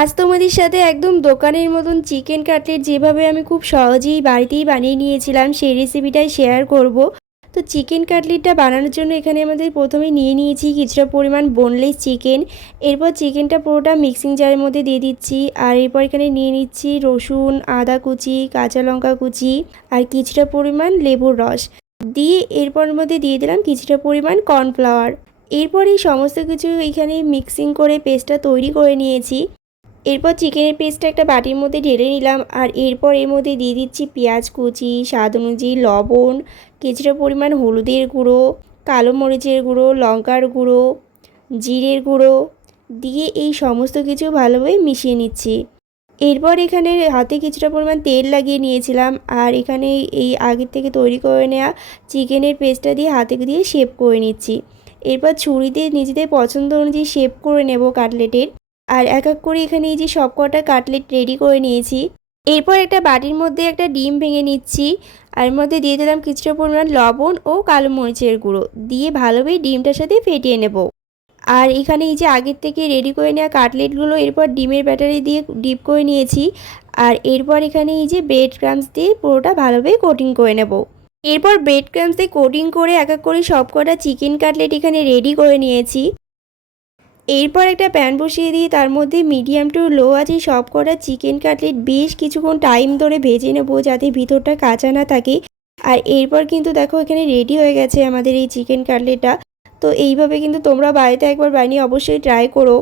আজ তোমাদের সাথে একদম দোকানের মতন চিকেন কাটলেট যেভাবে আমি খুব সহজেই বাড়িতেই বানিয়ে নিয়েছিলাম সেই রেসিপিটাই শেয়ার করব। তো চিকেন কাটলেটটা বানানোর জন্য এখানে আমাদের প্রথমে নিয়ে নিয়েছি কিছুটা পরিমাণ বোনলেস চিকেন। এরপর চিকেনটা পুরোটা মিক্সিং জারের মধ্যে দিয়ে দিচ্ছি। আর এরপর এখানে নিয়ে নিচ্ছি রসুন, আদা কুচি, কাঁচা লঙ্কা কুচি আর কিছুটা পরিমাণ লেবুর রস দিয়ে এরপর মধ্যে দিয়ে দিলাম কিছুটা পরিমাণ কর্নফ্লাওয়ার। এরপর এই সমস্ত কিছু এখানে মিক্সিং করে পেস্টটা তৈরি করে নিয়েছি। এরপর চিকেনের পেস্টটা একটা বাটির মধ্যে ঢেলে নিলাম। আর এরপর এর মধ্যে দিয়ে দিচ্ছি পেঁয়াজ কুচি, স্বাদ অনুযায়ী লবণ, কিছুটা পরিমাণ হলুদের গুঁড়ো, কালো মরিচের গুঁড়ো, লঙ্কার গুঁড়ো, জিরের গুঁড়ো দিয়ে এই সমস্ত কিছু ভালোভাবে মিশিয়ে নিচ্ছি। এরপর এখানে হাতে কিছুটা পরিমাণ তেল লাগিয়ে নিয়েছিলাম। আর এখানে এই আগের থেকে তৈরি করে নেওয়া চিকেনের পেস্টটা দিয়ে হাতে দিয়ে শেপ করে নিচ্ছি। এরপর ছুরিতে নিজেদের পছন্দ অনুযায়ী শেপ করে নেব কাটলেটের। আর এক এক করে এখানে এই যে সব কটা কাটলেট রেডি করে নিয়েছি। এরপর একটা বাটির মধ্যে একটা ডিম ভেঙে নিচ্ছি। আর এর মধ্যে দিয়ে দিলাম কিছুটা পরিমাণ লবণ ও কালো মরিচের গুঁড়ো দিয়ে ভালোভাবে ডিমটার সাথে ফেটিয়ে নেব। আর এখানে এই যে আগের থেকে রেডি করে নেওয়া কাটলেটগুলো এরপর ডিমের ব্যাটারি দিয়ে ডিপ করে নিয়েছি। আর এরপর এখানে এই যে ব্রেড ক্রাম্বস দিয়ে পুরোটা ভালোভাবে কোটিং করে নেব। এরপর ব্রেড ক্রাম্বস দিয়ে কোটিং করে এক এক করে সব কটা চিকেন কাটলেট এখানে রেডি করে নিয়েছি। এরপর একটা প্যান বসিয়ে দিয়ে তার মধ্যে মিডিয়াম টু লো আছে সব কটা চিকেন কাটলেট বেশ কিছুক্ষণ টাইম ধরে ভেজে নেব যাতে ভিতরটা কাঁচা না থাকে। আর এরপর কিন্তু দেখো এখানে রেডি হয়ে গেছে আমাদের এই চিকেন কাটলেটটা। তো এইভাবে কিন্তু তোমরা বাড়িতে একবার বানিয়ে অবশ্যই ট্রাই করো।